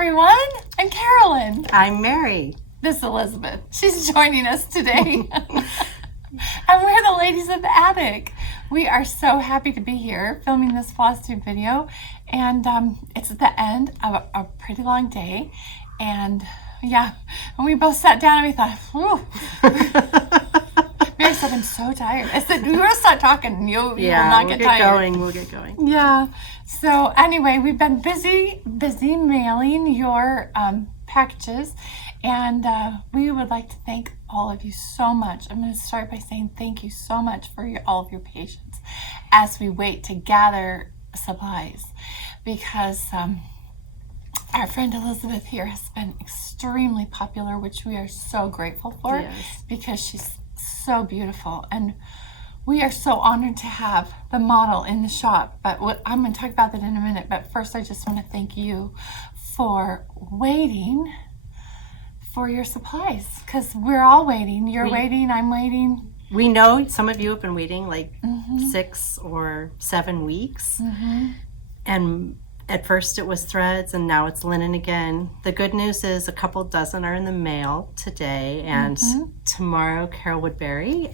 everyone. I'm Carolyn. I'm Mary. This is Elizabeth. She's joining us today. And we're the ladies of the attic. We are so happy to be here filming this floss tube video. And it's the end of a pretty long day. And yeah, when we both sat down and we thought, whew. Mary said, I'm so tired. I said, we will start talking. You will not get tired. We'll get going. Yeah. So anyway, we've been busy mailing your packages, and we would like to thank all of you so much. I'm going to start by saying thank you so much for all of your patience as we wait to gather supplies, because our friend Elizabeth here has been extremely popular, which we are so grateful for. Yes. Because she's so beautiful, and we are so honored to have the model in the shop. But I'm going to talk about that in a minute. But first, I just want to thank you for waiting for your supplies, because we're all waiting. You're waiting, I'm waiting. We know some of you have been waiting like 6 or 7 weeks. And at first it was threads, and now it's linen again. The good news is a couple dozen are in the mail today, and tomorrow Carol Woodbury,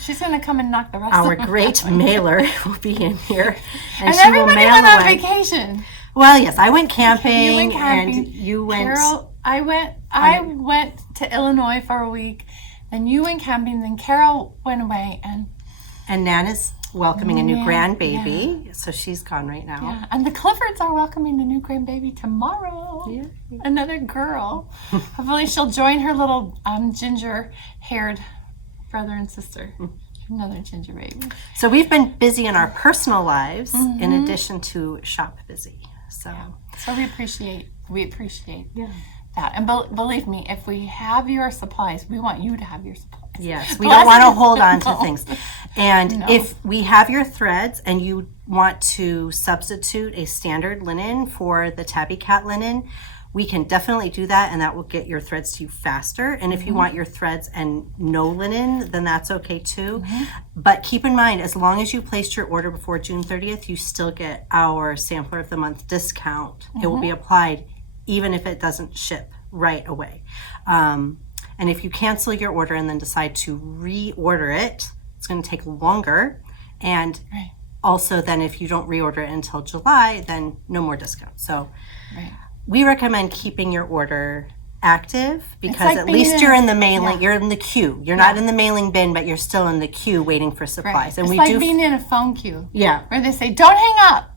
she's going to come and knock the rest our of them great out. mailer, will be in here, And she will everybody mail went on away. vacation. Well, yes, I went camping, You went camping. and you went. Carol, I went to Illinois for a week. Then you went camping. Then Carol went away, and Nana's welcoming a new grandbaby, so she's gone right now. Yeah, and the Cliffords are welcoming a new grandbaby tomorrow. Yeah. Another girl. Hopefully she'll join her little ginger-haired brother and sister. Another ginger baby. So we've been busy in our personal lives in addition to shop busy. So we appreciate that. And believe me, if we have your supplies, we want you to have your supplies. Yes, we don't want to hold on to No. things. And if we have your threads and you want to substitute a standard linen for the Tabby Cat linen, we can definitely do that, and that will get your threads to you faster. And if you want your threads and no linen, then that's okay too. But keep in mind, as long as you placed your order before June 30th, you still get our Sampler of the Month discount. It will be applied even if it doesn't ship right away. And if you cancel your order and then decide to reorder it, it's going to take longer. And also then if you don't reorder it until July, then no more discount. So we recommend keeping your order active, because at least you're in the mailing, you're in the queue. You're not in the mailing bin, but you're still in the queue waiting for supplies. And it's like being in a phone queue. Yeah. Where they say, don't hang up,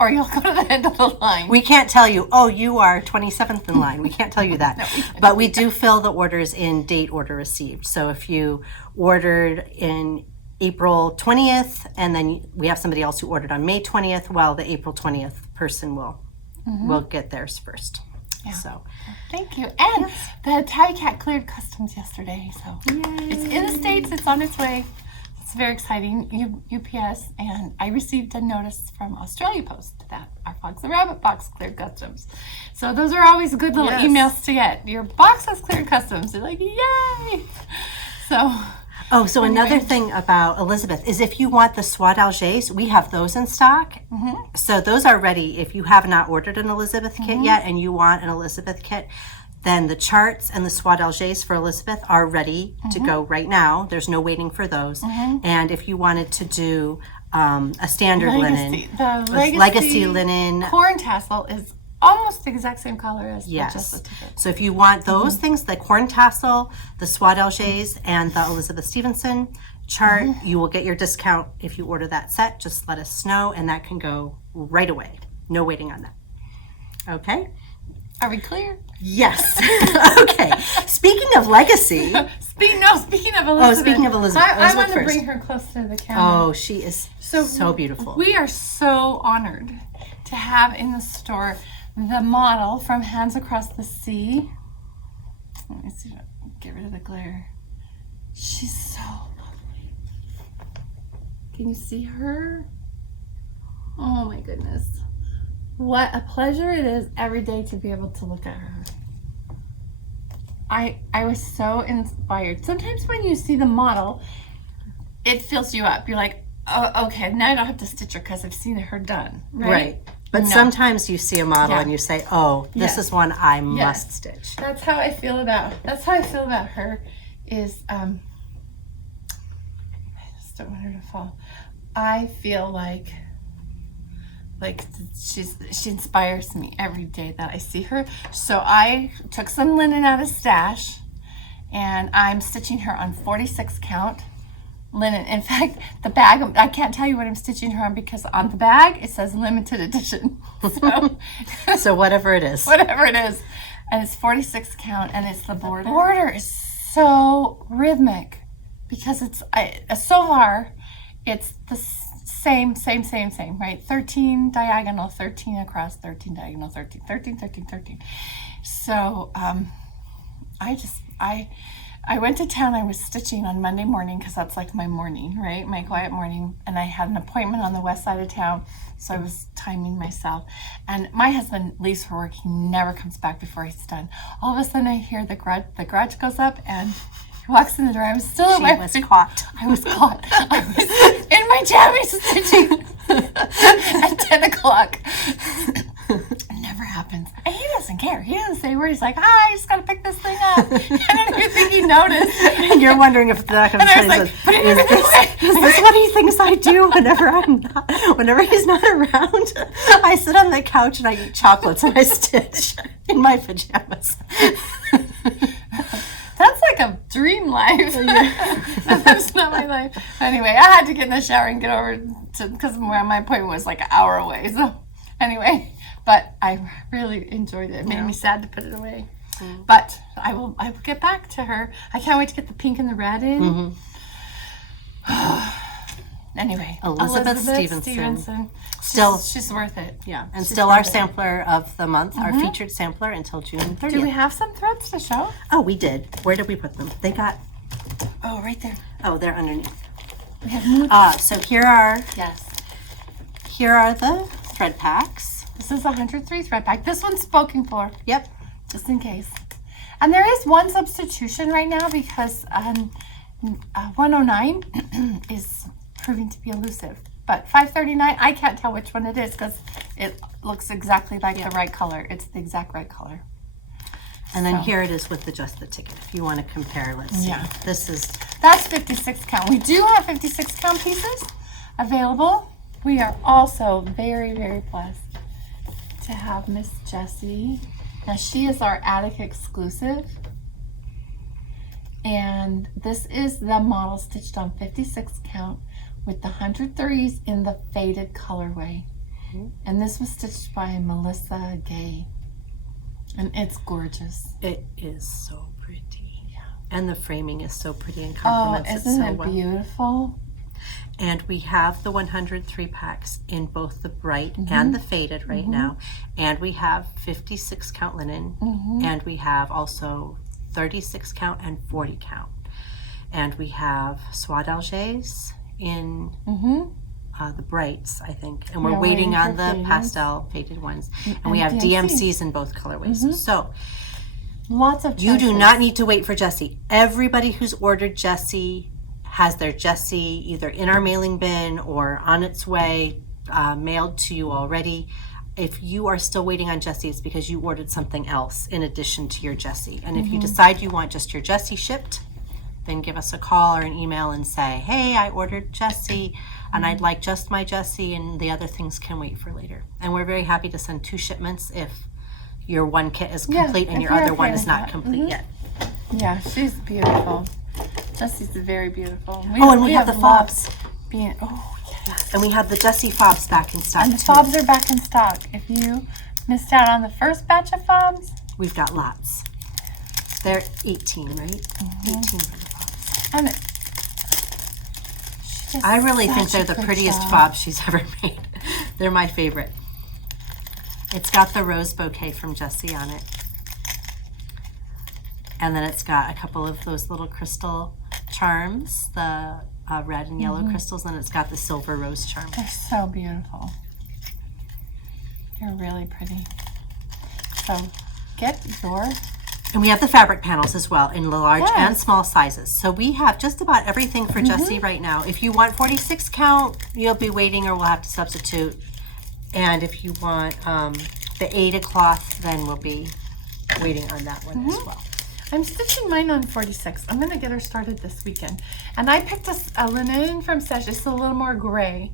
or you'll go to the end of the line. We can't tell you, oh, you are 27th in line. We can't tell you that. But we do fill the orders in date order received. So if you ordered in April 20th, and then we have somebody else who ordered on May 20th, well, the April 20th person will get theirs first. Yeah. So thank you. And the Tabby Cat cleared customs yesterday. So it's in the States. It's on its way. It's very exciting. UPS, and I received a notice from Australia Post that our Fox the Rabbit box cleared customs. So those are always good little emails to get. Your box has cleared customs. You're like, yay! So another thing about Elizabeth is if you want the Soie d'Alger, we have those in stock. So those are ready. If you have not ordered an Elizabeth kit yet and you want an Elizabeth kit, then the charts and the Soie d'Alger for Elizabeth are ready to go right now. There's no waiting for those. And if you wanted to do a standard linen, the legacy linen, corn tassel is almost the exact same color as just the ticket. So if you want those things, the corn tassel, the Soie d'Alger, and the Elizabeth Stevenson chart, you will get your discount if you order that set. Just let us know, and that can go right away. No waiting on that. Okay? Are we clear? Yes. Okay. Speaking of legacy. Speaking of Elizabeth. Speaking of Elizabeth. I want to bring her close to the camera. Oh, she is so beautiful. We are so honored to have in the store the model from Hands Across the Sea. Let me see if I can get rid of the glare. She's so lovely. Can you see her? Oh my goodness. What a pleasure it is every day to be able to look at her. I was so inspired. Sometimes when you see the model, it fills you up. You're like, oh, okay, now I don't have to stitch her because I've seen her done, right? But sometimes you see a model and you say, "Oh, this Yes. is one I must stitch." That's how I feel about her. Is I just don't want her to fall. I feel like she inspires me every day that I see her. So I took some linen out of stash, and I'm stitching her on 46 count linen. In fact, the bag, I can't tell you what I'm stitching her on because on the bag it says limited edition. So, So whatever it is. whatever it is, and it's 46 count, and it's the border. The border is so rhythmic because so far it's the same, right? 13 diagonal, 13 across, 13 diagonal, 13, 13, 13, 13. So I went to town. I was stitching on Monday morning because that's like my morning, right? My quiet morning. And I had an appointment on the west side of town, so I was timing myself. And my husband leaves for work. He never comes back before he's done. All of a sudden I hear the garage goes up, and he walks in the door. I was still She was caught. I was caught. I was in my jammies stitching at 10 o'clock. It never happens. And he doesn't care. He doesn't say a word. He's like, I just got to pick this thing up. I don't even think he noticed. And you're wondering if the And I was like, putting everything away. is this what he thinks I do whenever he's not around? I sit on the couch and I eat chocolates and I stitch in my pajamas. That's like a dream life. That's not my life. Anyway, I had to get in the shower and get over to, because my appointment was like an hour away. So anyway, but I really enjoyed it. It made me sad to put it away. But I will get back to her. I can't wait to get the pink and the red in. Anyway, Elizabeth Stevenson. She's worth it. Yeah, and still our sampler of the month, our featured sampler until June 30th. Do we have some threads to show? Oh, we did. Where did we put them? They got... Oh, right there. Oh, they're underneath. We have So here are yes. Here are the thread packs. This is 103 thread pack. This one's spoken for. Yep. Just in case. And there is one substitution right now because 109 is proving to be elusive. But 539, I can't tell which one it is because it looks exactly like the right color. It's the exact right color. And then here it is with just the ticket. If you want to compare, let's see. Yeah. That's 56 count. We do have 56 count pieces available. We are also very, very blessed to have Miss Jessie. Now she is our attic exclusive. And this is the model stitched on 56 count with the 103s in the faded colorway. And this was stitched by Melissa Gay. And it's gorgeous. It is so pretty. Yeah. And the framing is so pretty and complements it so well. Isn't it beautiful? And we have the 103 packs in both the bright and the faded right now. And we have 56 count linen. And we have also 36 count and 40 count. And we have Soie d'Alger's in the brights, I think. And we're waiting on the pastel faded ones. And we have DMCs in both colorways. So lots of choices. You do not need to wait for Jessie. Everybody who's ordered Jessie has their Jessie either in our mailing bin or on its way, mailed to you already. If you are still waiting on Jessie, it's because you ordered something else in addition to your Jessie. And if you decide you want just your Jessie shipped, then give us a call or an email and say, hey, I ordered Jessie and I'd like just my Jessie, and the other things can wait for later. And we're very happy to send 2 shipments if your one kit is complete and your other one is not complete yet. Yeah, she's beautiful. Jessie's very beautiful. And we have the fobs. Yes. And we have the Jessie fobs back in stock And the fobs are back in stock. If you missed out on the first batch of fobs, we've got lots. They're 18, right? 18 for the fobs. And I really think they're the prettiest fobs she's ever made. They're my favorite. It's got the rose bouquet from Jessie on it. And then it's got a couple of those little crystal charms, the red and yellow crystals, and it's got the silver rose charm. They're so beautiful. They're really pretty. So get your... And we have the fabric panels as well in large and small sizes. So we have just about everything for Jessie right now. If you want 46 count, you'll be waiting or we'll have to substitute. And if you want the Ada cloth, then we'll be waiting on that one as well. I'm stitching mine on 46. I'm going to get her started this weekend. And I picked a linen from Sesh. It's a little more gray.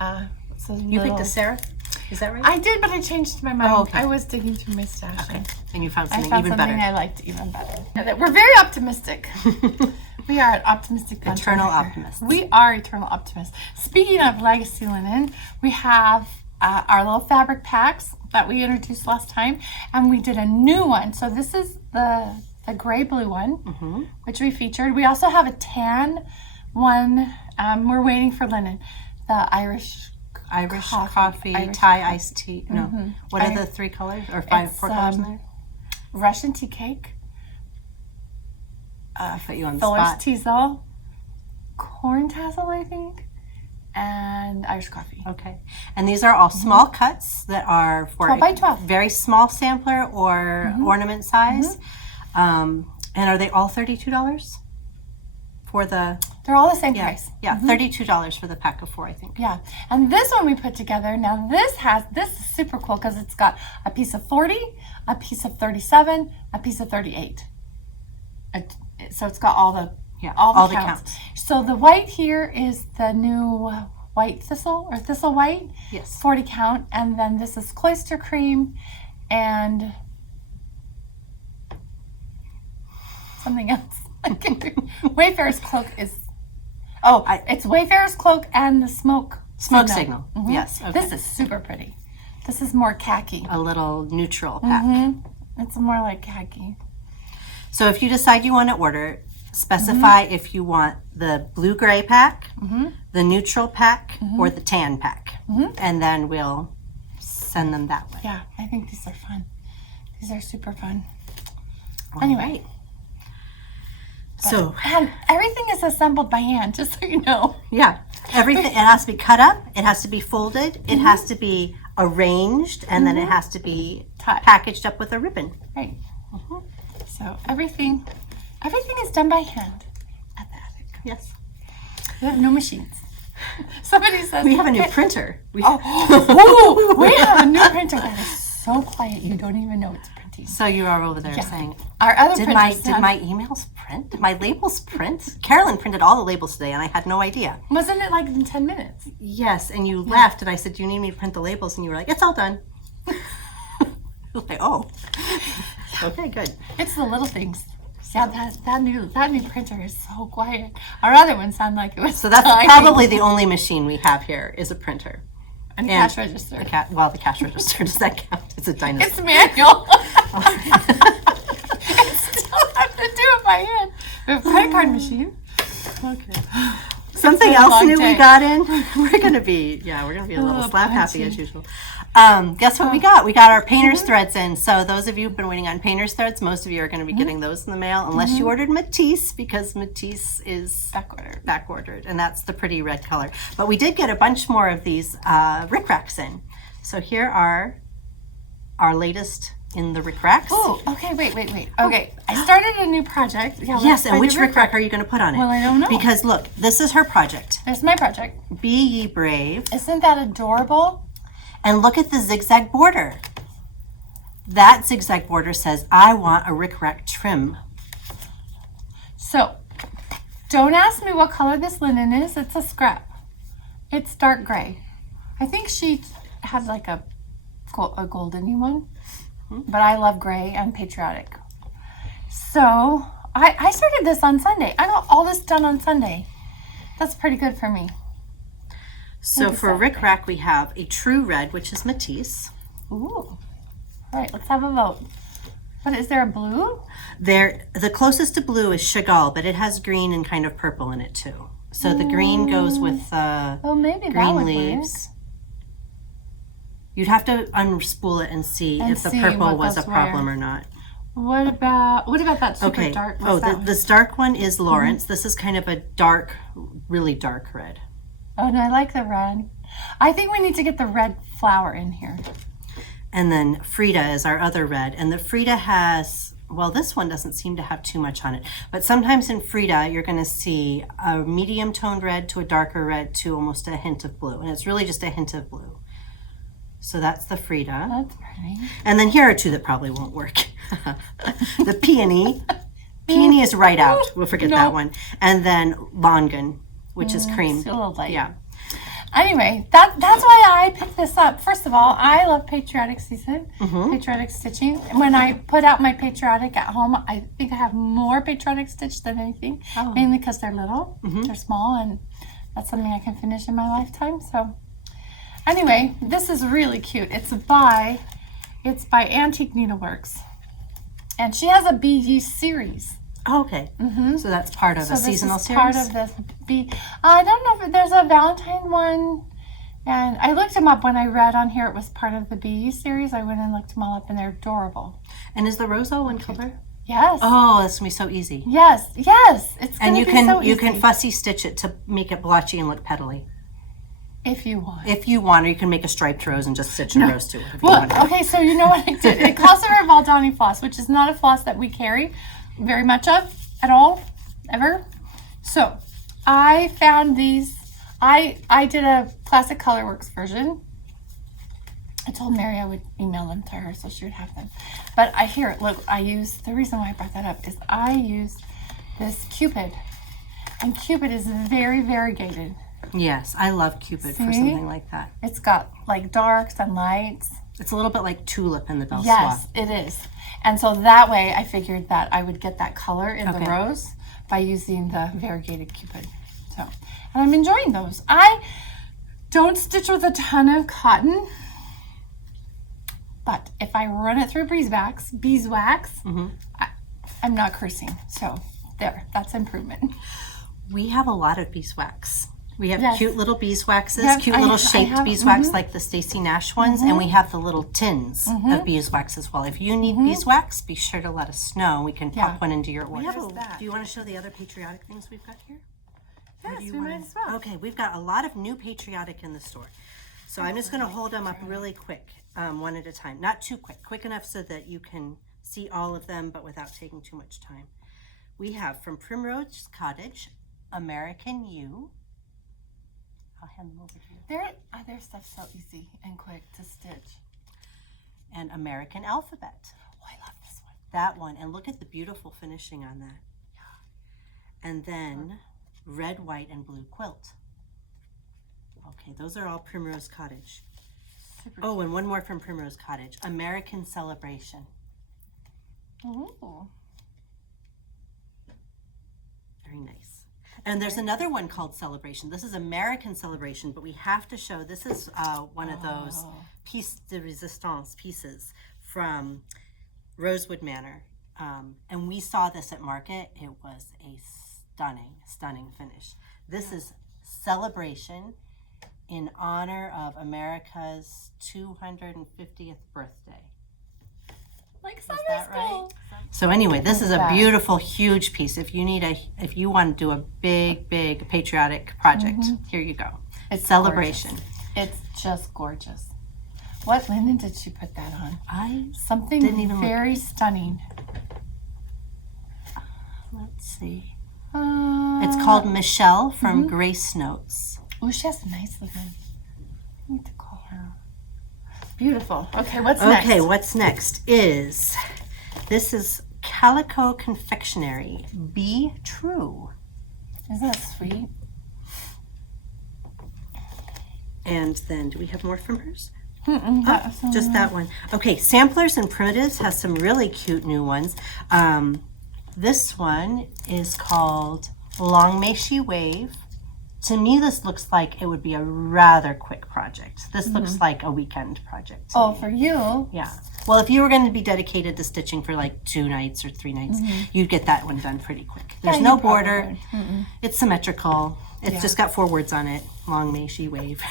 You picked a serif? Is that right? I did, but I changed my mind. Oh, okay. I was digging through my stash. Okay. And you found something I found even something better. I liked even better. We're very optimistic. We are an optimistic bunch. Eternal optimists. We are eternal optimists. Speaking of legacy linen, we have our little fabric packs that we introduced last time, and we did a new one. So this is the gray blue one, which we featured. We also have a tan one. We're waiting for linen. The Irish coffee, Thai coffee. iced tea. No. What are the 3 colors or 4 colors in there? Russian tea cake. I put you on the Fuller's spot. teasel. Corn tassel, I think. And Irish coffee. Okay. And these are all small cuts that are for 12 by 12. very small sampler or ornament size. And are they all $32 for the? They're all the same price. Yeah, $32 for the pack of 4, I think. Yeah. And this one we put together. Now this is super cool because it's got a piece of 40, a piece of 37, a piece of 38. So it's got all the counts. So the white here is the new white thistle or thistle white. Yes. 40 count. And then this is cloister cream and something else. Wayfarer's cloak is it's Wayfarer's cloak and the smoke signal. Yes. Okay. This is super pretty. This is more khaki. A little neutral pack. It's more like khaki. So if you decide you want to order, specify if you want the blue-gray pack, the neutral pack, or the tan pack. And then we'll send them that way. Yeah, I think these are fun. These are super fun. All anyway. Right. So, and everything is assembled by hand, just so you know. Yeah, everything. It has to be cut up. It has to be folded. It has to be arranged, and then it has to be packaged up with a ribbon. Right. So everything is done by hand at the attic. Yes. We have no machines. Somebody says we have a new printer. We have a new printer that is so quiet you don't even know it's printing. So you are over there saying, our other did my emails print? Did my labels print? Carolyn printed all the labels today, and I had no idea. Wasn't it like in 10 minutes? Yes, and you laughed, and I said, do you need me to print the labels? And you were like, it's all done. I was like, oh. Okay, good. It's the little things. Yeah, that new printer is so quiet. Our other one sounded like it was So that's probably the only machine we have here is a printer. And a cash register. The cash register, does that count? It's a dinosaur. It's manual. I still have to do it by hand. We have a credit card machine. Okay. Something else new we got in. We're gonna be a little slap happy as usual. Guess what we got? We got our painter's threads in. So those of you who've been waiting on painter's threads, most of you are going to be getting those in the mail, unless you ordered Matisse, because Matisse is back ordered, and that's the pretty red color. But we did get a bunch more of these rickracks in. So here are our latest in the rickracks. Oh, okay, wait. Okay, I started a new project. Yeah, yes, and which rickrack are you going to put on it? Well, I don't know. Because look, this is her project. There's my project. Be ye brave. Isn't that adorable? And look at the zigzag border. That zigzag border says, I want a rickrack trim. So, don't ask me what color this linen is. It's a scrap. It's dark gray. I think she has like a golden one. But I love gray and Patriotic. So, I started this on Sunday. I got all this done on Sunday. That's pretty good for me. So for rickrack, we have a true red, which is Matisse. Ooh. All right, let's have a vote. But is there a blue? The closest to blue is Chagall, but it has green and kind of purple in it too. So the green goes with green leaves. You'd have to unspool it and see if the purple was a problem or not. What about that super dark? This dark one is Lawrence. This is kind of a dark, really dark red. Oh, and I like the red. I think we need to get the red flower in here. And then Frida is our other red. And the Frida has, well, this one doesn't seem to have too much on it. But sometimes in Frida, you're going to see a medium toned red to a darker red to almost a hint of blue. And it's really just a hint of blue. So that's the Frida. That's pretty. And then here are two that probably won't work. The Peony. Peony is right out. We'll forget that one. And then Longan, which is cream. It's a little light. Yeah. Anyway, that's why I picked this up. First of all, I love Patriotic season, Patriotic stitching. When I put out my Patriotic at home, I think I have more Patriotic stitch than anything, mainly because they're little, they're small, and that's something I can finish in my lifetime. So anyway, this is really cute. It's by Antique Needleworks, and she has a BD series. Oh, okay. So that's part of a seasonal series? Part of this. I don't know if there's a Valentine one. And I looked them up when I read on here it was part of the BE series. I went and looked them all up, and they're adorable. And is the rose all one color? Yes. Oh, that's going to be so easy. Yes. It's going to be so easy. You can fussy stitch it to make it blotchy and look petally. If you want. If you want, or you can make a striped rose and just stitch a rose to it. Okay, so you know what I did? It calls for a Valdani floss, which is not a floss that we carry very much of at all, ever. So I found these. I did a Classic Colorworks version. I told Mary I would email them to her so she would have them. But the reason why I brought that up is I used this Cupid. And Cupid is very variegated. Yes, I love Cupid for something like that. It's got like darks and lights. It's a little bit like tulip in the Belle Yes, it is. And so that way I figured that I would get that color in the rose by using the variegated Cupid. So, and I'm enjoying those. I don't stitch with a ton of cotton, but if I run it through beeswax, I'm not cursing. So that's improvement. We have a lot of beeswax. We have cute little beeswaxes, cute little shaped beeswax like the Stacy Nash ones, and we have the little tins of beeswax as well. If you need beeswax, be sure to let us know. We can pop one into your order. Do you want to show the other patriotic things we've got here? Yes, we might as well. Okay, we've got a lot of new patriotic in the store. So I'm just going to hold them up really quick, one at a time. Not too quick enough so that you can see all of them, but without taking too much time. We have from Primrose Cottage, American U. I'll hand them over to you. Their stuff's so easy and quick to stitch. And American Alphabet. Oh, I love this one. That one. And look at the beautiful finishing on that. Yeah. And then Red, White, and Blue Quilt. Okay, those are all Primrose Cottage. Super cute. And one more from Primrose Cottage. American Celebration. Ooh. Very nice. And there's another one called Celebration. This is American Celebration, but we have to show, this is one of those piece de resistance pieces from Rosewood Manor. And we saw this at market. It was a stunning finish. This is Celebration in honor of America's 250th birthday. Like summer Right? school. So anyway, this is a beautiful, huge piece. If you want to do a big patriotic project, here you go. It's Celebration. Gorgeous. It's just gorgeous. What linen did she put that on? Something didn't even very stunning. Let's see. It's called Michelle from Grace Notes. Oh, she has a nice linen. I need to call her. Beautiful. Okay, what's next? Okay, what's next is, this is Calico Confectionery. Be True. Isn't that sweet? And then, do we have more from hers? Just that one. Okay, Samplers and Primitives has some really cute new ones. This one is called Long May She Wave. To me, this looks like it would be a rather quick project. This looks like a weekend project. For you? Yeah. Well, if you were going to be dedicated to stitching for like 2 nights or 3 nights, you'd get that one done pretty quick. There's no border. It's symmetrical. It's just got 4 words on it. Long May She Wave.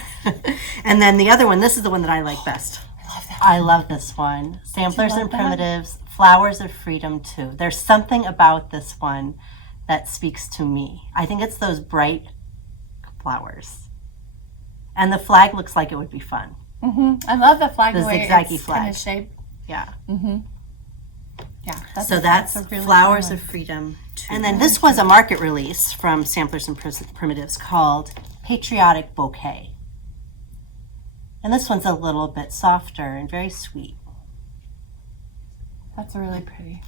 And then the other one, this is the one that I like best. I love that. I love this one. Samplers and Primitives, Flowers of Freedom 2. There's something about this one that speaks to me. I think it's those bright flowers. And the flag looks like it would be fun. I love the flag, the way zigzaggy it's flag. kind of shaped. Yeah. Yeah. That's a really Flowers of Freedom 2. And then this was a market release from Samplers and Primitives called Patriotic Bouquet. And this one's a little bit softer and very sweet. That's really pretty.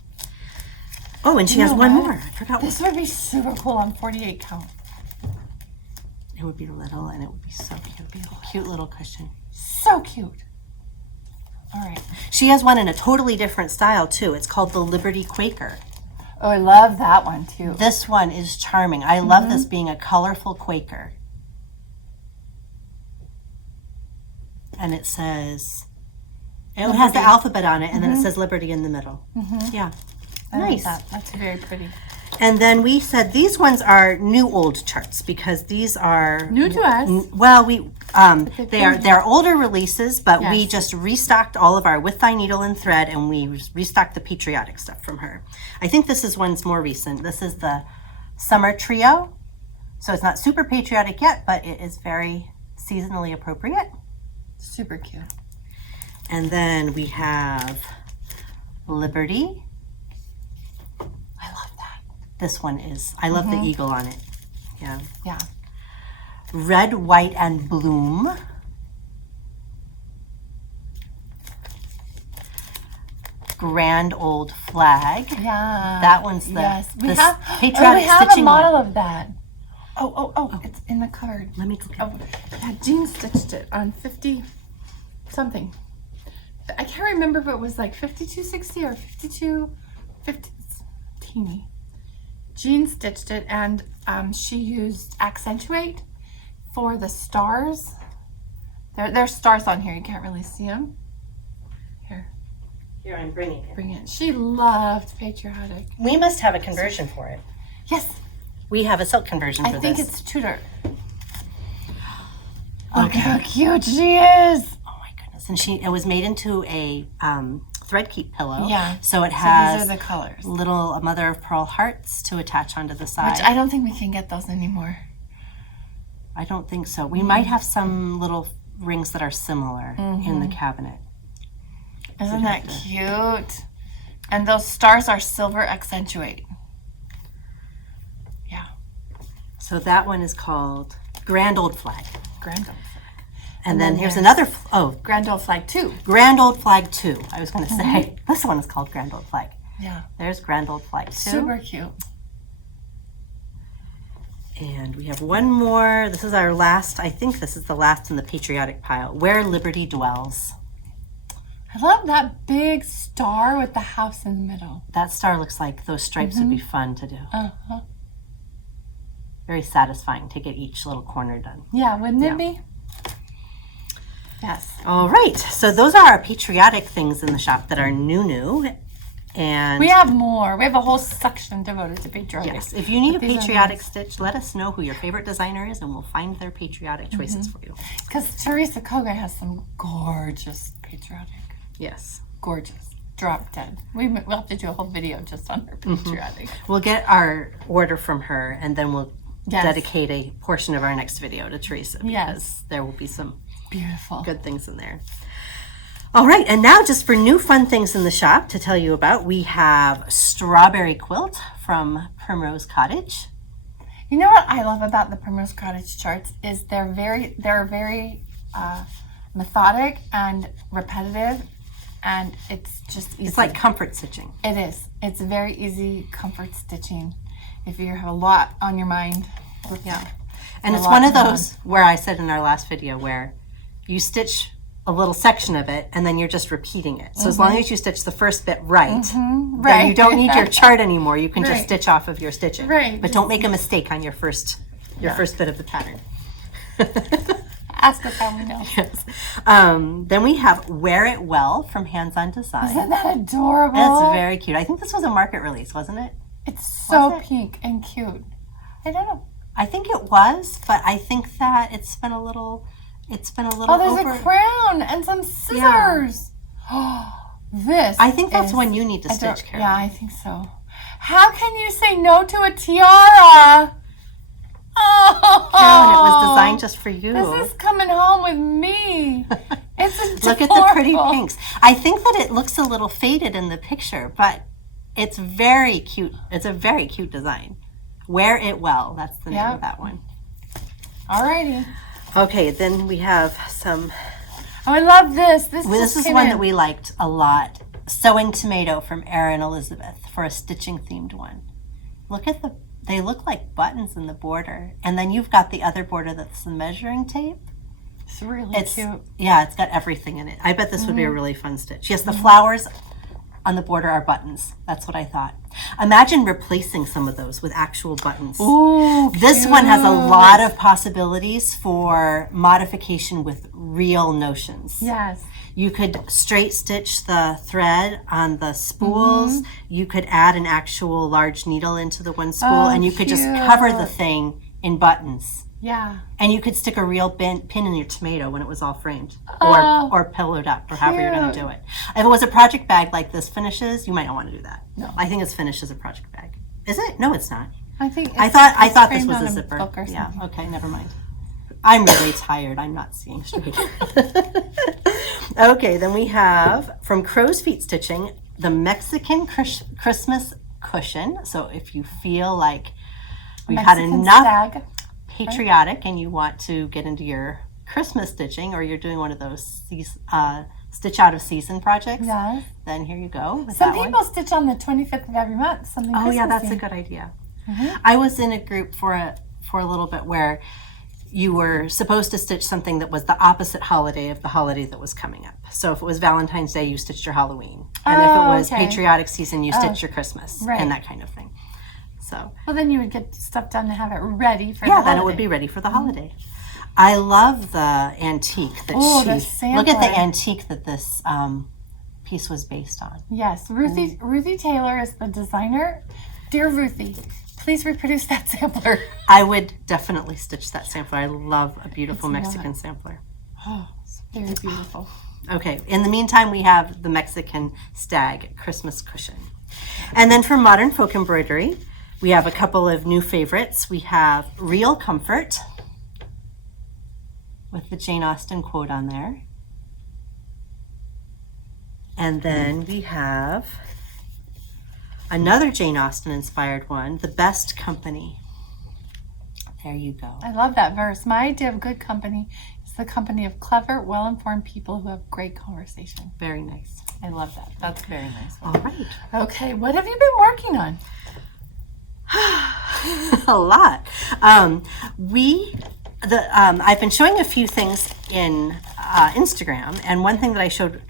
Oh, and she has one more. I forgot. This would be super cool on 48 count. It would be little and it would be so cute. It would be a cute little cushion. So cute. All right. She has one in a totally different style too. It's called the Liberty Quaker. Oh, I love that one too. This one is charming. I love this being a colorful Quaker. And it says, it Liberty. has the alphabet on it, and then it says Liberty in the middle. Yeah. I like Nice. that. That's very pretty. And then we said these ones are new old charts because these are New to us. Well, they're older releases, but we Yes. just restocked all of our With Thy Needle and Thread, and we restocked the Patriotic stuff from her. I think this is one's more recent. This is the Summer Trio, so it's not super patriotic yet, but it is very seasonally appropriate. Super cute. And then we have Liberty. I love that. This one is, I love the eagle on it. Yeah. Yeah. Red, White, and Bloom. Grand Old Flag. Yeah. That one's the, yes. the patriotic we have a stitching model one. of that. Oh, it's in the cupboard. Let me look at Oh, yeah, Jean stitched it on 50 something. I can't remember if it was like 5260 or 5250. It's teeny. Jean stitched it, and she used accentuate for the stars. There's stars on here. You can't really see them. Here, I'm bringing it. Bring it. She loved Patriotic. We must have a conversion for it. Yes, We have a silk conversion for I think this. it's Tudor. Look how cute she is. Oh my goodness. And it was made into a thread keep pillow. Yeah. So it So has these are the colors. little mother of pearl hearts to attach onto the side. Which I don't think we can get those anymore. I don't think so. We might have some little rings that are similar in the cabinet. Isn't that cute? And those stars are silver accentuate. Yeah. So that one is called Grand Old Flag. Grand Old Flag. And then here's there's- another, Grand Old Flag 2. Grand Old Flag 2. I was going to say, this one is called Grand Old Flag. Yeah. There's Grand Old Flag 2. Super cute. And we have one more. This is our last, I think this is the last in the patriotic pile. Where Liberty Dwells. I love that big star with the house in the middle. That star looks like those stripes would be fun to do. Uh-huh. Very satisfying to get each little corner done. Yeah, wouldn't it be? Yes. All right, so those are our patriotic things in the shop that are new. And We have more. We have a whole section devoted to patriotic. yes, if you need a These are patriotic nice. stitch, let us know who your favorite designer is and we'll find their patriotic choices for you. Because Teresa Koga has some gorgeous patriotic. Yes. Gorgeous. Drop dead. We'll have to do a whole video just on her patriotic. We'll get our order from her and then we'll Yes. dedicate a portion of our next video to Teresa because Yes. there will be some Beautiful. good things in there. All right, and now just for new fun things in the shop to tell you about, we have Strawberry Quilt from Primrose Cottage. You know what I love about the Primrose Cottage charts is they're very methodic and repetitive, and it's just easy. It's like comfort stitching. It is. It's very easy comfort stitching. If you have a lot on your mind. Yeah. And A it's lot one of going on. those where I said in our last video where you stitch a little section of it and then you're just repeating it. So as long as you stitch the first bit right, then Right. you don't need your chart anymore. You can just Right. stitch off of your stitching. Right. But don't make a mistake on your first bit of the pattern. Ask us how we know. Yes. Then we have Wear It Well from Hands On Design. Isn't that adorable? That's very cute. I think this was a market release, wasn't it? It's so Was it? pink and cute. I don't know. I think it was, but I think that it's been a little Oh, there's over. a crown and some scissors. This. I think that's is one you need to stitch, Carolyn. Yeah, I think so. How can you say no to a tiara? Oh, Carolyn, it was designed just for you. This is coming home with me. It's adorable. Look at the pretty pinks. I think that it looks a little faded in the picture, but it's very cute. It's a very cute design. Wear It Well. That's the name of that one. Alrighty. Okay, then we have some Oh, I love this. This is one that we liked a lot. Sewing Tomato from Erin Elizabeth for a stitching themed one. Look at they look like buttons in the border. And then you've got the other border that's the measuring tape. It's really cute. Yeah, it's got everything in it. I bet this would be a really fun stitch. Yes, the flowers on the border are buttons. That's what I thought. Imagine replacing some of those with actual buttons. Ooh, this one has a lot of possibilities for modification with real notions. Yes. You could straight stitch the thread on the spools. You could add an actual large needle into the one spool, and you could just cover the thing in buttons. Yeah. And you could stick a real pin in your tomato when it was all framed or pillowed up or however you're going to do it. If it was a project bag like this finishes, you might not want to do that. No. I think it's finished as a project bag. Is it? No, it's not. I think I thought this was a zipper. Yeah, okay, never mind. I'm really tired. I'm not seeing straight. Okay, then we have from Crow's Feet Stitching, the Mexican Christmas cushion. So if you feel like we've had enough Patriotic and you want to get into your Christmas stitching, or you're doing one of those stitch out of season projects, then here you go. Some people stitch on the 25th of every month. Oh yeah, that's a good idea. I was in a group for a little bit where you were supposed to stitch something that was the opposite holiday of the holiday that was coming up. So if it was Valentine's Day, you stitched your Halloween. And if it was Patriotic season, you stitched your Christmas and that kind of thing. So, well, then you would get stuff done to have it ready for the holiday. Then it would be ready for the holiday. I love the antique that look at the antique that this piece was based on. Yes, Ruthie Taylor is the designer. Dear Ruthie, please reproduce that sampler. I would definitely stitch that sampler. I love a beautiful Mexican sampler. Oh, it's very beautiful. Okay, in the meantime, we have the Mexican Stag Christmas cushion. And then for Modern Folk Embroidery, we have a couple of new favorites. We have Real Comfort with the Jane Austen quote on there. And then we have another Jane Austen inspired one, The Best Company. There you go. I love that verse. My idea of good company is the company of clever, well-informed people who have great conversation. Very nice. I love that. That's very nice. All right. Okay, what have you been working on? A lot. I've been showing a few things in Instagram, and one thing that I showed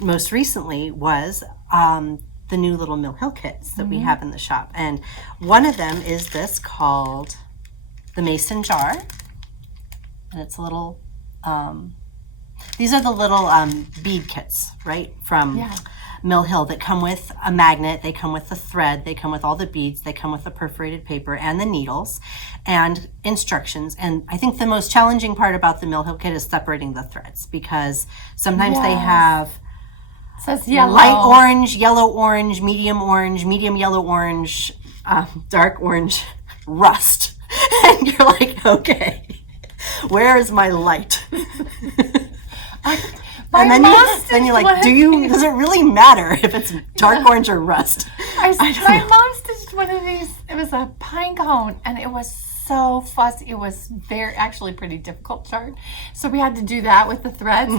most recently was the new little Mill Hill kits that we have in the shop. And one of them is this called the Mason Jar. And it's a little, these are the little bead kits, right, from Mill Hill that come with a magnet, they come with the thread, they come with all the beads, they come with the perforated paper and the needles and instructions. And I think the most challenging part about the Mill Hill kit is separating the threads, because sometimes they have light orange, yellow orange, medium yellow orange, dark orange, rust. And you're like, okay, where is my light? And then you're like, does it really matter if it's dark orange or rust? My mom stitched one of these. It was a pine cone, and it was so fussy. It was actually pretty difficult chart. So we had to do that with the threads.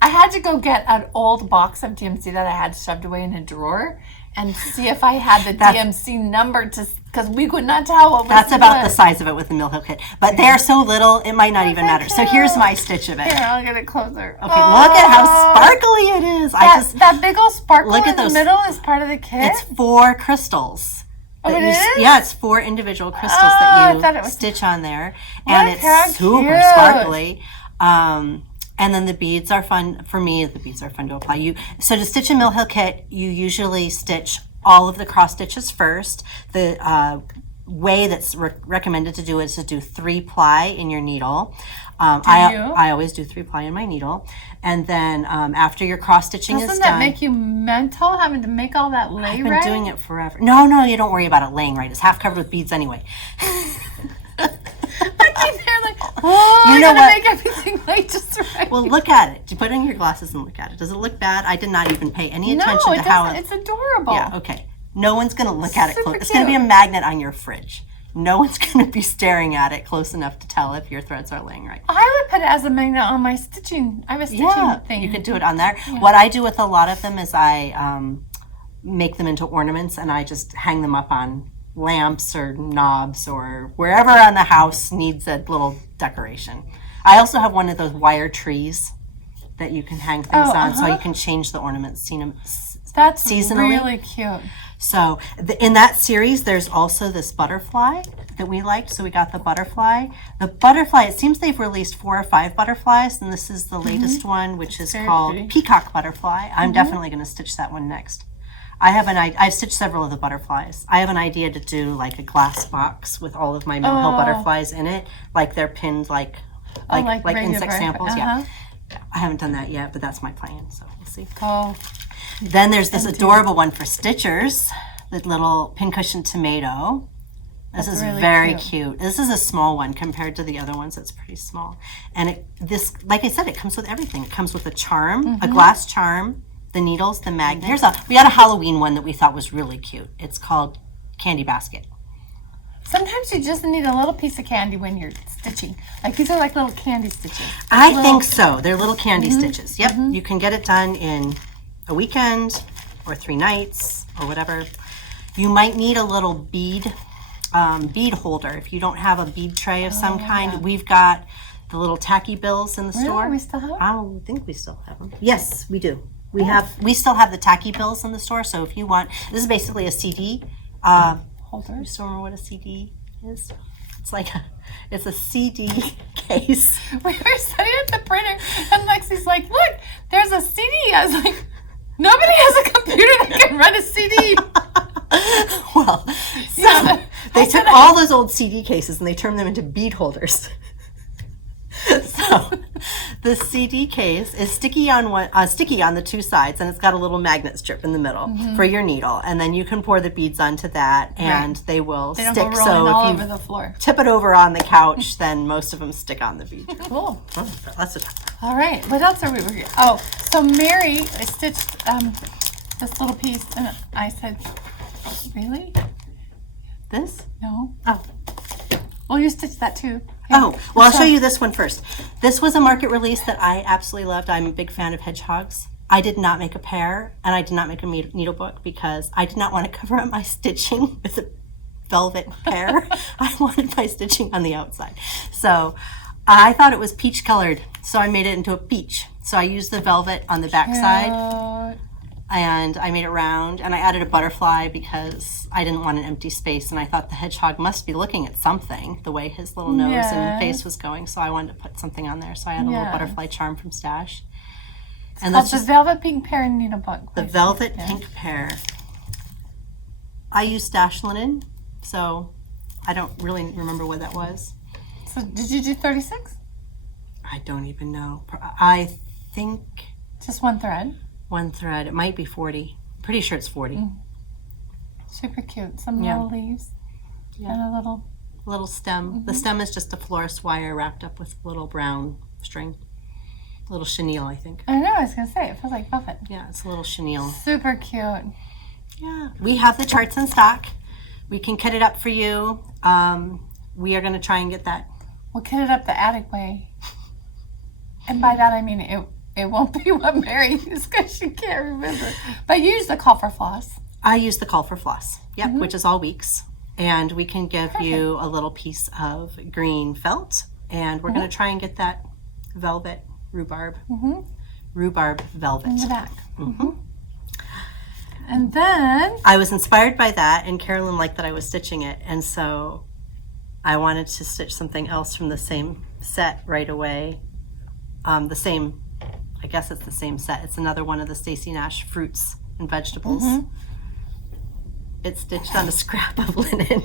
I had to go get an old box of DMC that I had shoved away in a drawer and see if I had the DMC number because we could not tell what was That's about the size of it with the Mill Hill kit. But they are so little, it might not even matter. So here's my stitch of it. Here, I'll get it closer. Okay, look at how sparkly it is. That big old sparkle in the middle is part of the kit? It's 4 crystals. Oh, it is? Yeah, it's 4 individual crystals that you stitch on there. And it's super sparkly. And then the beads are fun. For me, the beads are fun to apply. So to stitch a Mill Hill kit, you usually stitch all of the cross stitches first. The way that's recommended to do it is to do 3-ply in your needle. I always do 3-ply in my needle. And then after your cross stitching is done. Doesn't that make you mental, having to make all that lay right? I've been doing it forever. No, you don't worry about it laying right. It's half covered with beads anyway. I keep there like, I gotta make everything lay just right. Well, look at it. You put on your glasses and look at it. Does it look bad? I did not even pay any attention to how it's adorable. Yeah, okay. No one's going to look at it close. It's going to be a magnet on your fridge. No one's going to be staring at it close enough to tell if your threads are laying right. I would put it as a magnet on my stitching. I have a stitching thing. You could do it on there. Yeah. What I do with a lot of them is I make them into ornaments, and I just hang them up on lamps or knobs or wherever on the house needs a little decoration. I also have one of those wire trees that you can hang things on, so you can change the ornaments That's seasonally. Really cute. So in that series, there's also this butterfly that we liked. So we got the butterfly. The butterfly, it seems they've released 4 or 5 butterflies, and this is the latest one, which is called pretty. Peacock Butterfly. I'm definitely going to stitch that one next. I've stitched several of the butterflies. I have an idea to do like a glass box with all of my Mill Hill butterflies in it, like they're pinned like insect samples. Yeah, I haven't done that yet, but that's my plan. So we'll see. Oh. Then there's this adorable one for stitchers, the little pincushion tomato. This is really very cute. This is a small one compared to the other ones. It's pretty small. And this, like I said, it comes with everything. It comes with a charm, a glass charm, the needles, the magnet. We got a Halloween one that we thought was really cute. It's called Candy Basket. Sometimes you just need a little piece of candy when you're stitching. Like these are like little candy stitches. I think so. They're little candy stitches. Yep. You can get it done in a weekend or 3 nights or whatever. You might need a little bead holder if you don't have a bead tray of some kind. Yeah. We've got the little tacky bills in the store. We still have them? I don't think we still have them. Yes, we do. We still have the tacky bills in the store. So if you want, this is basically a CD holder. You still remember what a CD is? It's a CD case. We were sitting at the printer, and Lexi's like, "Look, there's a CD." I was like, "Nobody has a computer that can run a CD." Well, so they took all those old CD cases and they turned them into bead holders. So the CD case is sticky on the 2 sides, and it's got a little magnet strip in the middle for your needle, and then you can pour the beads onto that, and they will stick. Don't go so all if over you the floor. Tip it over on the couch, then most of them stick on the bead. Cool. Well, that's a all right. What else are we working? Oh, so Mary stitched this little piece, and I said, "Really? This? No. Oh. Well, you stitched that too." Oh, well, I'll show you this one first. This was a market release that I absolutely loved. I'm a big fan of hedgehogs. I did not make a pair, and I did not make a needle book because I did not want to cover up my stitching with a velvet pair. I wanted my stitching on the outside. So I thought it was peach colored, so I made it into a peach. So I used the velvet on the back side, and I made it round, and I added a butterfly because I didn't want an empty space, and I thought the hedgehog must be looking at something, the way his little nose and face was going, so I wanted to put something on there. So I had a little butterfly charm from Stash. And that's the Velvet Pink Pear needle book. The Velvet Pink Pear. I use Stash linen, so I don't really remember what that was. So did you do 36? I don't even know. I think... Just one thread? One thread. It might be 40. Pretty sure it's 40. Super cute. Some little leaves and a little stem. The stem is just a florist wire wrapped up with little brown string. A little chenille, I think. I know. I was gonna say it feels like velvet. Yeah, it's a little chenille. Super cute. Yeah. We have the charts in stock. We can kit it up for you. We are gonna try and get that. We'll kit it up the attic way. And by that I mean it won't be what Mary used because she can't remember. But you use the call for floss. I use the call for floss, which is all weeks. And we can give you a little piece of green felt. And we're going to try and get that velvet rhubarb. Rhubarb velvet. In the back. And then... I was inspired by that, and Carolyn liked that I was stitching it. And so I wanted to stitch something else from the same set right away. I guess it's the same set. It's another one of the Stacey Nash fruits and vegetables. It's stitched on a scrap of linen.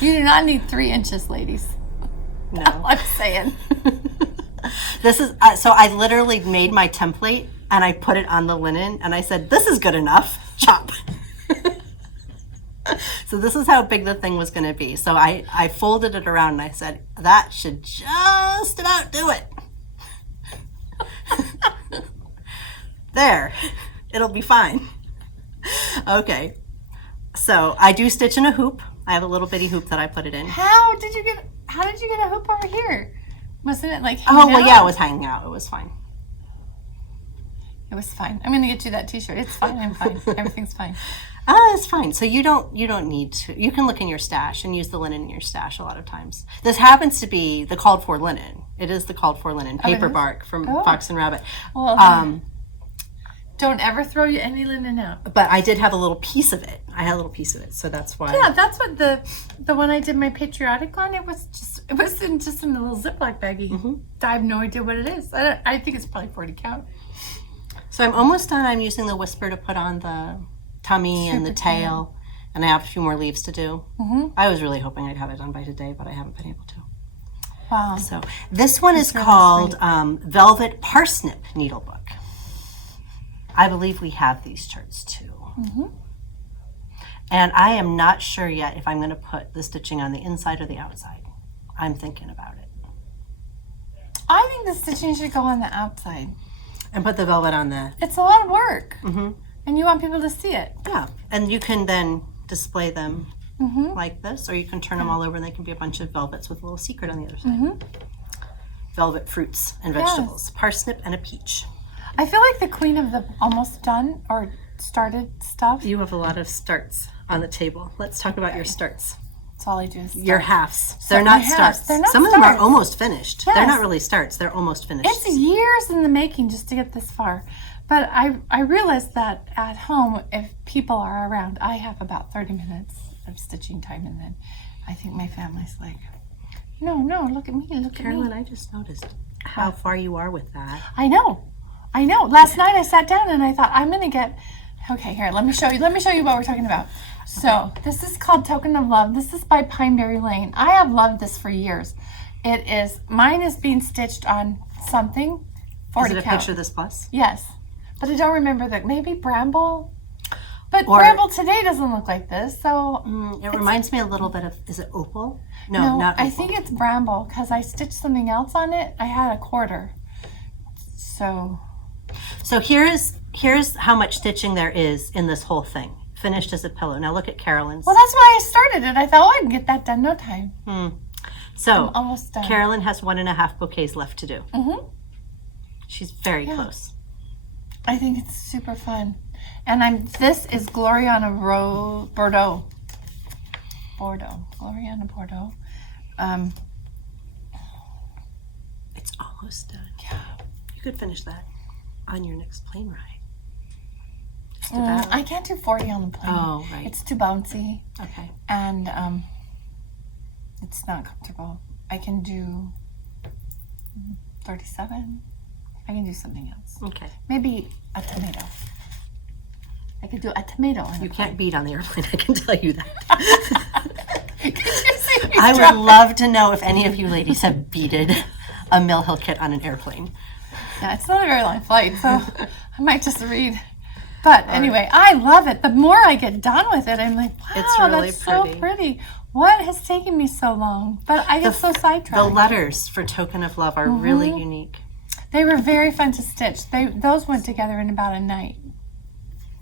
You do not need 3 inches, ladies. No. I'm saying. This is, so I literally made my template and I put it on the linen and I said, this is good enough, chop. So this is how big the thing was going to be. So I folded it around and I said, that should just about do it. There, it'll be fine. Okay, so I do stitch in a hoop. I have a little bitty hoop that I put it in. How did you get a hoop over here? Wasn't it like Oh, well, yeah, it was hanging out. It was fine. It was fine. I'm going to get you that t-shirt. It's fine. I'm fine. Everything's fine. It's fine. So you don't need to. You can look in your stash and use the linen in your stash a lot of times. This happens to be the called for linen. It is the called for linen, paper bark from Fox and Rabbit. Well, don't ever throw any linen out. But I did have a little piece of it. I had a little piece of it, so that's why. Yeah, that's what the one I did my Patriotic on. It was just in a little Ziploc baggie. Mm-hmm. I have no idea what it is. I think it's probably 40 count. So I'm almost done. I'm using the whisper to put on the tummy and the tail, and I have a few more leaves to do. Mm-hmm. I was really hoping I'd have it done by today, but I haven't been able to. Wow. So this one is called Velvet Parsnip Needlebook. I believe we have these charts too. Mm-hmm. And I am not sure yet if I'm going to put the stitching on the inside or the outside. I'm thinking about it. I think the stitching should go on the outside. And put the velvet on the... It's a lot of work. Mm-hmm. And you want people to see it. Yeah. And you can then display them like this, or you can turn them all over and they can be a bunch of velvets with a little secret on the other side. Mm-hmm. Velvet fruits and vegetables. Parsnip and a peach. I feel like the queen of the almost done or started stuff. You have a lot of starts on the table. Let's talk about your starts. That's all I do is start. Your halves. They're not starts. They're not Some of them are almost finished. Yes. They're not really starts. They're almost finished. It's years in the making just to get this far. But I realized that at home, if people are around, I have about 30 minutes of stitching time. And then I think my family's like, no, look at me, Carolyn, at me. I just noticed how far you are with that. I know. Last night I sat down and I thought, I'm going to get... Okay, here, let me show you what we're talking about. So this is called Token of Love. This is by Pineberry Lane. I have loved this for years. Mine is being stitched on something, 40 Is it a count. picture of this plus? Yes, but I don't remember maybe Bramble. But Or- Bramble today doesn't look like this, so... It reminds me a little bit of, is it opal? No, not opal. I think it's Bramble because I stitched something else on it. I had a quarter. So here's how much stitching there is in this whole thing. Finished as a pillow. Now look at Carolyn's. well, that's why I started it. I thought, I can get that done no time. So I'm almost done. Carolyn has 1.5 bouquets left to do. Mm-hmm. She's very close. I think it's super fun. And this is Gloriana Bordeaux. Gloriana Bordeaux. It's almost done. Yeah. You could finish that on your next plane ride. Just about. I can't do 40 on the plane. Oh, right. It's too bouncy. Okay. And it's not comfortable. I can do 37. I can do something else. Okay. Maybe a tomato. I could do a tomato on You can't beat on the airplane, I can tell you that. Could you see me I drop- would love to know if any of you ladies have beaded a Mill Hill kit on an airplane. Yeah, it's not a very long flight, so I might just read. But anyway, I love it. The more I get done with it, I'm like, wow, It's really that's pretty. so pretty. What has taken me so long? But I get so The sidetracked. letters for Token of Love are really unique. They were very fun to stitch. Those went together in about a night.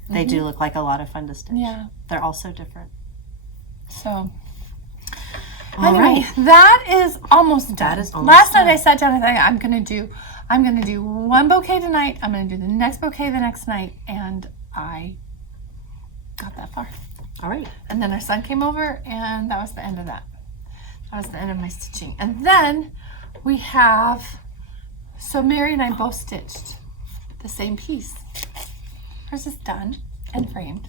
They do look like a lot of fun to stitch. Yeah. They're all so different. So All anyway, right. that is almost done. That is almost Last done. night I sat down and thought, I'm gonna do one bouquet tonight. I'm gonna do the next bouquet the next night, and I got that far. All right. And then our son came over, and that was the end of that. That was the end of my stitching. And then we have, so Mary and I both stitched the same piece. Hers is done and framed.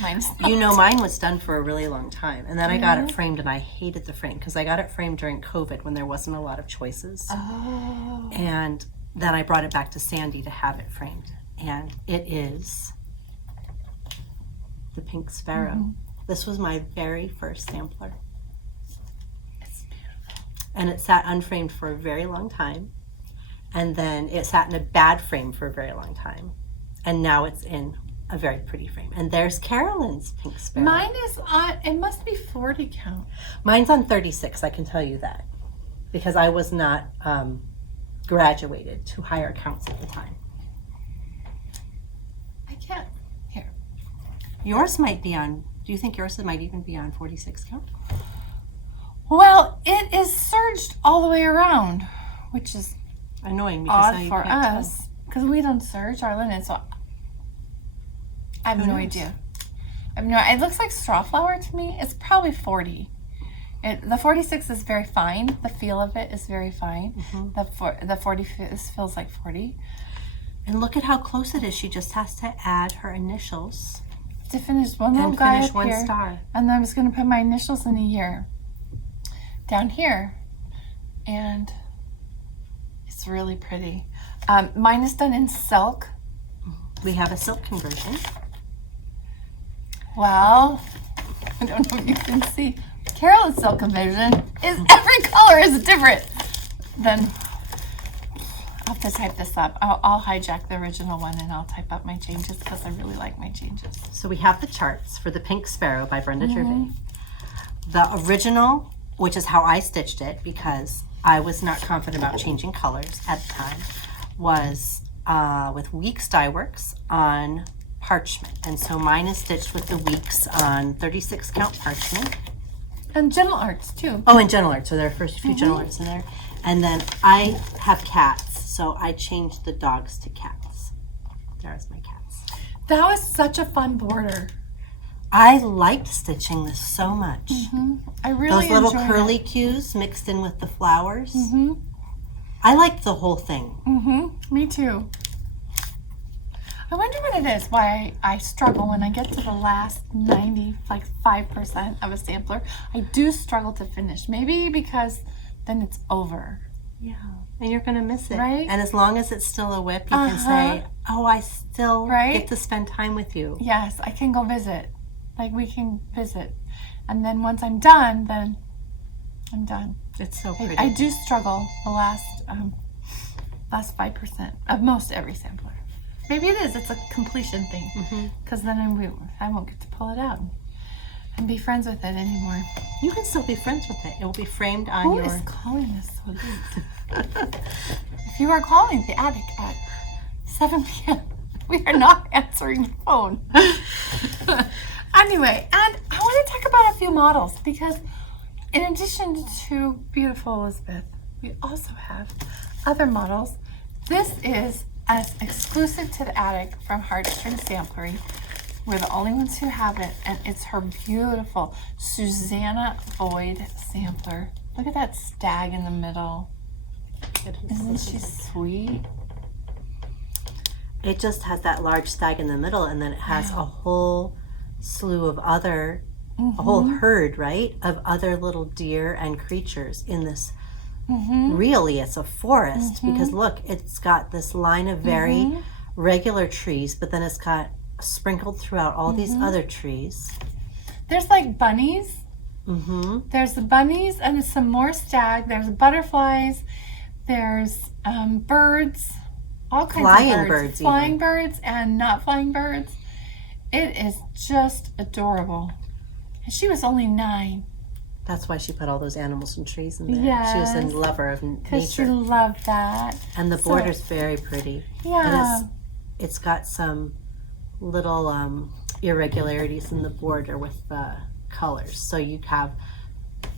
Mine's not. You know, mine was done for a really long time. And then I got it framed, and I hated the frame because I got it framed during COVID when there wasn't a lot of choices. Oh. And then I brought it back to Sandy to have it framed. And it is the Pink Sparrow. This was my very first sampler. It's beautiful. And it sat unframed for a very long time. And then it sat in a bad frame for a very long time. And now it's in a very pretty frame. And there's Carolyn's Pink Sparrow. Mine is on, it must be 40 count. Mine's on 36, I can tell you that. Because I was not graduated to higher counts at the time. I can't. Here. Yours might be on Do you think yours might even be on 46 count? Well, it is serged all the way around, which is annoying because odd for us because we don't serge our linen. So I have no idea. It looks like straw flower to me. It's probably 40. The 46 is very fine. The feel of it is very fine. The 40 feels like 40. And look at how close it is. She just has to add her initials to finish one little guy finish up one here. star. And then I'm just going to put my initials in a year down here. And it's really pretty. Mine is done in silk. We have a silk conversion. Well, I don't know if you can see. Carolyn's silk conversion is every color is different. Then I'll have to type this up. I'll hijack the original one and I'll type up my changes because I really like my changes. So we have the charts for the Pink Sparrow by Brenda Gervais. The original, which is how I stitched it because I was not confident about changing colors at the time, was with Weeks Dye Works on parchment. And so mine is stitched with the Weeks on 36 count parchment. And Gentle Arts too. Oh, and Gentle Arts. So there are first few Gentle Arts in there. And then I have cats, so I changed the dogs to cats. There's my cats. That was such a fun border. I liked stitching this so much. I really Those little enjoyed curly it. cues mixed in with the flowers. I liked the whole thing. Me too. I wonder what it is, why I struggle when I get to the last 5% of a sampler. I do struggle to finish. Maybe because then it's over. Yeah. And you're going to miss it. Right? And as long as it's still a whip, you can say, oh, I still get to spend time with you. Yes, I can go visit. Like we can visit. And then once I'm done, then I'm done. It's so pretty. I do struggle the last 5% of most every sampler. Maybe it is. It's a completion thing. Because then I won't get to pull it out and be friends with it anymore. You can still be friends with it. It will be framed on Who your... is calling us so late? If you are calling the attic at 7 p.m., we are not answering the phone. Anyway, and I want to talk about a few models because in addition to beautiful Elizabeth, we also have other models. This is as exclusive to the attic from Heartstring Samplery. We're the only ones who have it, and it's her beautiful Susanna Boyd sampler. Look at that stag in the middle. Isn't she sweet? It just has that large stag in the middle, and then it has a whole slew of other, a whole herd, right, of other little deer and creatures in this. Really, it's a forest because look, it's got this line of very regular trees, but then it's got sprinkled throughout all these other trees. There's like bunnies. There's the bunnies and some more stag. There's butterflies. There's birds. All kinds of birds. Flying birds and not flying birds. It is just adorable. And she was only 9. That's why she put all those animals and trees in there. Yes. She was a lover of nature. Because she loved that. And the border's very pretty. Yeah. And it's got some little irregularities in the border with the colors. So you have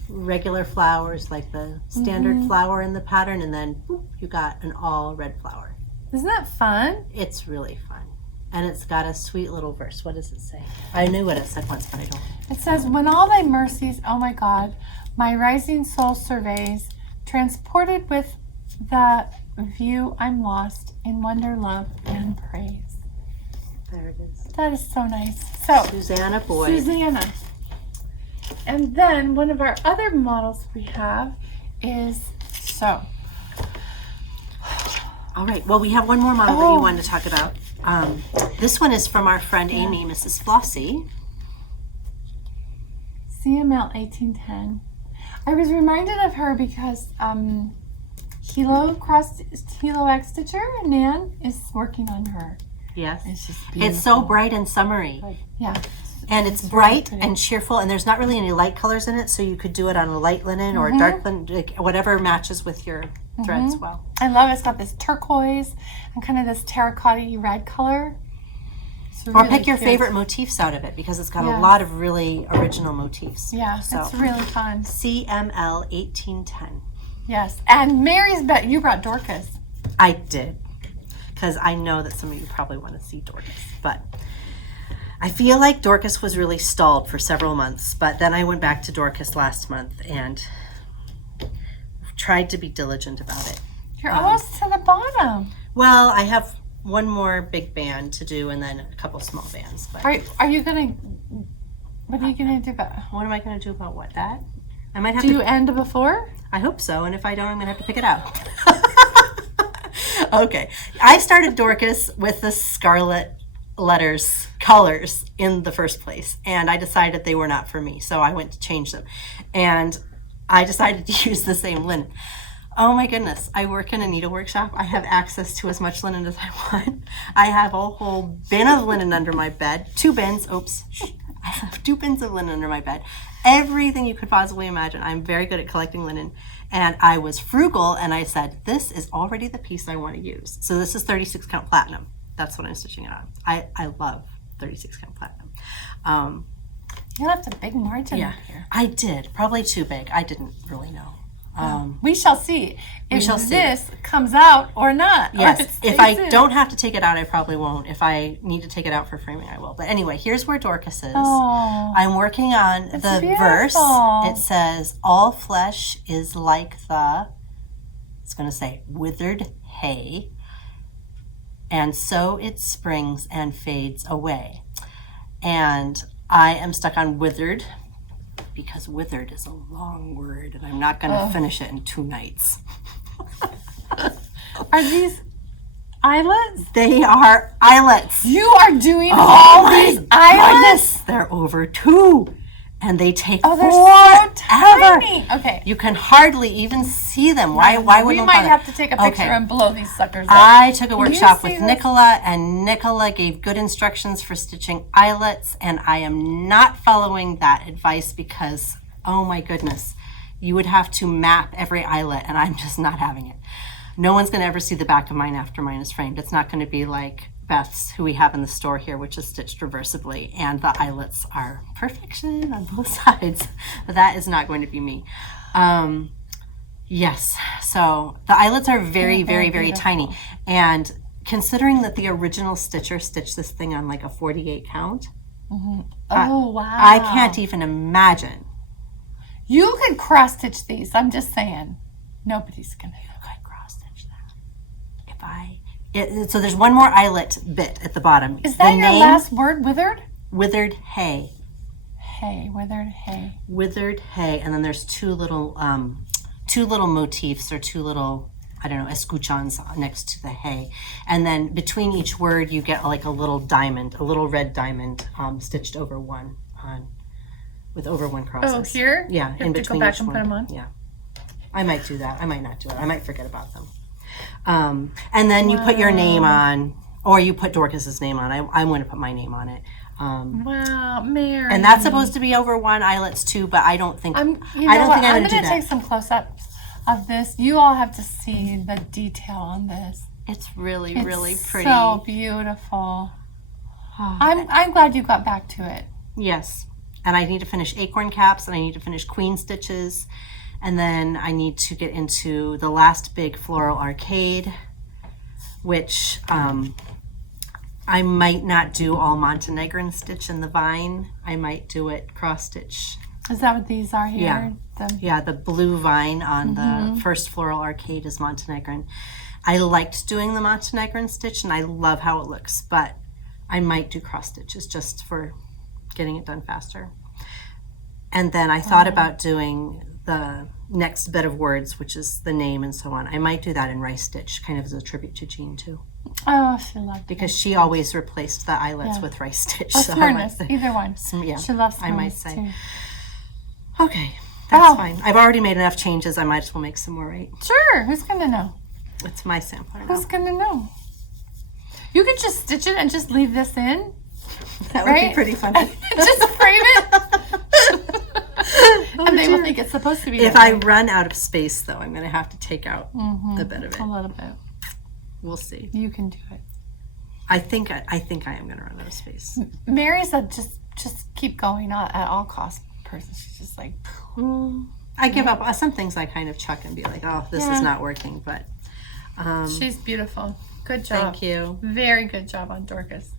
regular flowers like the standard flower in the pattern, and then boop, you got an all red flower. Isn't that fun? It's really fun. And it's got a sweet little verse. What does it say? I knew what it said once, but I don't. It says, when all thy mercies, oh my God, my rising soul surveys, transported with the view I'm lost in wonder, love, and praise. There it is. That is so nice. So, Susanna Boyd. Susanna. And then one of our other models we have is, All right. Well, we have one more model that you wanted to talk about. This one is from our friend Amy, Mrs. Flossie. CML 1810. I was reminded of her because Hilo X Stitcher, Nan, is working on her. Yes. It's just It's so bright and summery. Yeah. And it's bright and cheerful, and there's not really any light colors in it, so you could do it on a light linen or a dark linen, like, whatever matches with your threads well. I love it. It's got this turquoise and kind of this terracotta red color. It's Or pick your favorite motifs out of it because it's got a lot of really original motifs. Yeah, so it's really fun. CML 1810. Yes, and Mary's bet you brought Dorcas. I did, because I know that some of you probably want to see Dorcas, but I feel like Dorcas was really stalled for several months, but then I went back to Dorcas last month and tried to be diligent about it. You're almost to the bottom. Well, I have one more big band to do and then a couple small bands. But are you gonna? What are you gonna do about? What am I gonna do about what? That? I might have do you end before? I hope so, and if I don't, I'm gonna have to pick it out. Okay, I started Dorcas with the scarlet colors in the first place, and I decided they were not for me, so I went to change them, and I decided to use the same linen. Oh my goodness, I work in a needle workshop. I have access to as much linen as I want. I have a whole bin of linen under my bed. 2 bins, I have 2 bins of linen under my bed. Everything you could possibly imagine. I'm very good at collecting linen. And I was frugal and I said, this is already the piece I want to use. So this is 36 count platinum. That's what I'm stitching it on. I love 36 count platinum. You left a big margin up here. I did. Probably too big. I didn't really know. We shall see if this comes out or not. Yes, if I don't have to take it out, I probably won't. If I need to take it out for framing, I will. But anyway, here's where Dorcas is. Oh, I'm working on the verse. It says, all flesh is like it's going to say, withered hay, and so it springs and fades away. And I am stuck on withered, because withered is a long word and I'm not going to finish it in 2 nights. Are these eyelets? They are eyelets. You are doing all these eyelets? They're over 2 and they take they're forever. so tiny. Okay. You can hardly even see them. Why would we might have to take a picture and blow these suckers up. I took a workshop with Nicola, and Nicola gave good instructions for stitching eyelets, and I am not following that advice because, oh my goodness, you would have to map every eyelet, and I'm just not having it. No one's going to ever see the back of mine after mine is framed. It's not going to be like Beth's, who we have in the store here, which is stitched reversibly, and the eyelets are perfection on both sides. But that is not going to be me. Yes, so the eyelets are very, very, very tiny. And considering that the original stitcher stitched this thing on like a 48 count, wow. I can't even imagine. You could cross stitch these, I'm just saying. Nobody's gonna cross stitch that. So there's one more eyelet bit at the bottom. Is that your last word, withered? Withered hay. Hay, withered hay. Withered hay, and then there's 2 little motifs or 2 little, I don't know, escuchons next to the hay. And then between each word you get like a little diamond, a little red diamond stitched over one with over 1 crosses. Oh, here? Yeah, you in between go back each and one. Put them on? Yeah. I might do that. I might not do it. I might forget about them. And then you put your name on, or you put Dorcas's name on. I'm going to put my name on it. Wow, Mary. And that's supposed to be over 1 eyelets too, but I don't think I'm going to do that. I'm going to take some close-ups of this. You all have to see the detail on this. It's really, really pretty. So beautiful. I'm glad you got back to it. Yes. And I need to finish acorn caps, and I need to finish queen stitches, and then I need to get into the last big floral arcade, which I might not do all Montenegrin stitch in the vine. I might do it cross stitch. Is that what these are here? Yeah, the blue vine on the first floral arcade is Montenegrin. I liked doing the Montenegrin stitch, and I love how it looks, but I might do cross stitches just for getting it done faster. And then I thought about doing the next bit of words, which is the name and so on. I might do that in rice stitch, kind of as a tribute to Jean too. Oh, she loved because she always replaced the eyelets with rice stitch. Or smartness, either one. Yeah, she loves smartness I might say. Too. Okay, that's fine. I've already made enough changes. I might as well make some more, right? Sure. Who's gonna know? It's my sampler. Who's gonna know? You could just stitch it and just leave this in. That would be pretty funny. Just frame it. And they will think it's supposed to be. If I run out of space, though, I'm going to have to take out a bit of it. A little bit. We'll see. You can do it. I think I am going to run out of space. Mary's a just keep going at all costs person. She's just like, I give up. Some things I kind of chuck and be like, oh, this is not working. But she's beautiful. Good job. Thank you. Very good job on Dorcas.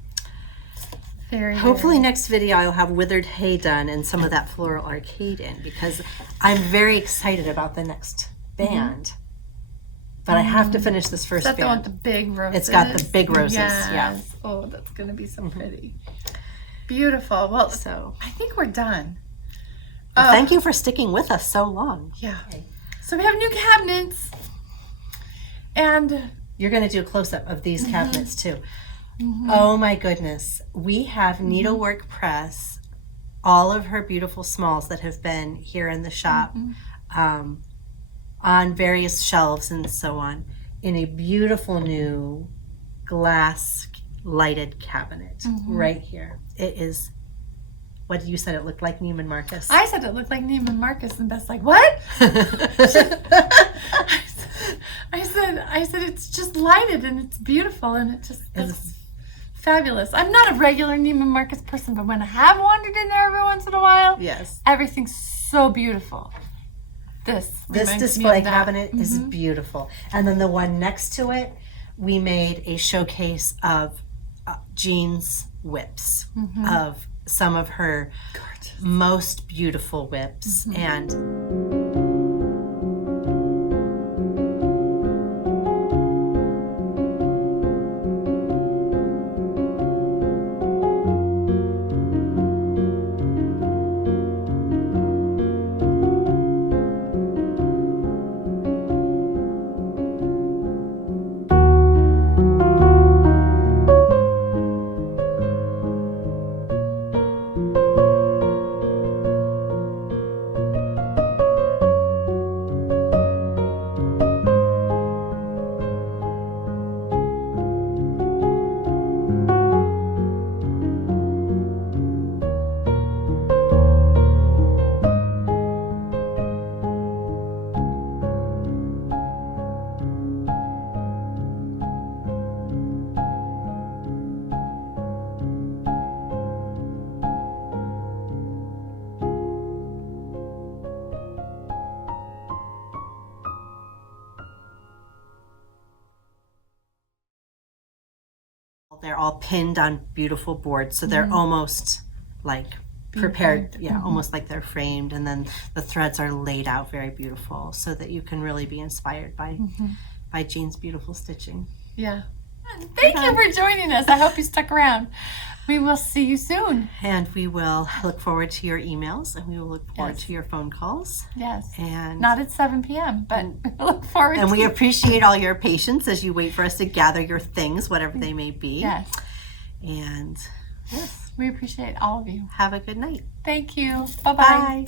Hopefully next video I'll have withered hay done and some of that floral arcade in, because I'm very excited about the next band. But I have to finish this first band. Is that the one with the big roses? It's got the big roses, yes. yeah. Oh, that's going to be so pretty. Beautiful. Well, I think we're done. Well, thank you for sticking with us so long. Yeah. Okay. So we have new cabinets. And you're going to do a close-up of these cabinets too. Oh my goodness. We have Needlework Press, all of her beautiful smalls that have been here in the shop. On various shelves and so on, in a beautiful new glass lighted cabinet right here. It is, what you said it looked like, Neiman Marcus. I said it looked like Neiman Marcus, and Beth's like, what? I said it's just lighted and it's beautiful and it's fabulous. I'm not a regular Neiman Marcus person, but when I have wandered in there every once in a while, everything's so beautiful. This display cabinet is beautiful. And then the one next to it, we made a showcase of Jean's whips, of some of her most beautiful whips. And they're all pinned on beautiful boards, so they're almost like prepared, almost like they're framed, and then the threads are laid out very beautiful so that you can really be inspired by Jean's beautiful stitching. Yeah. Thank you for joining us. I hope you stuck around. We will see you soon. And we will look forward to your emails, and we will look forward to your phone calls. Yes. And not at 7 p.m., but we look forward and we appreciate all your patience as you wait for us to gather your things, whatever they may be. Yes. And we appreciate all of you. Have a good night. Thank you. Bye-bye. Bye.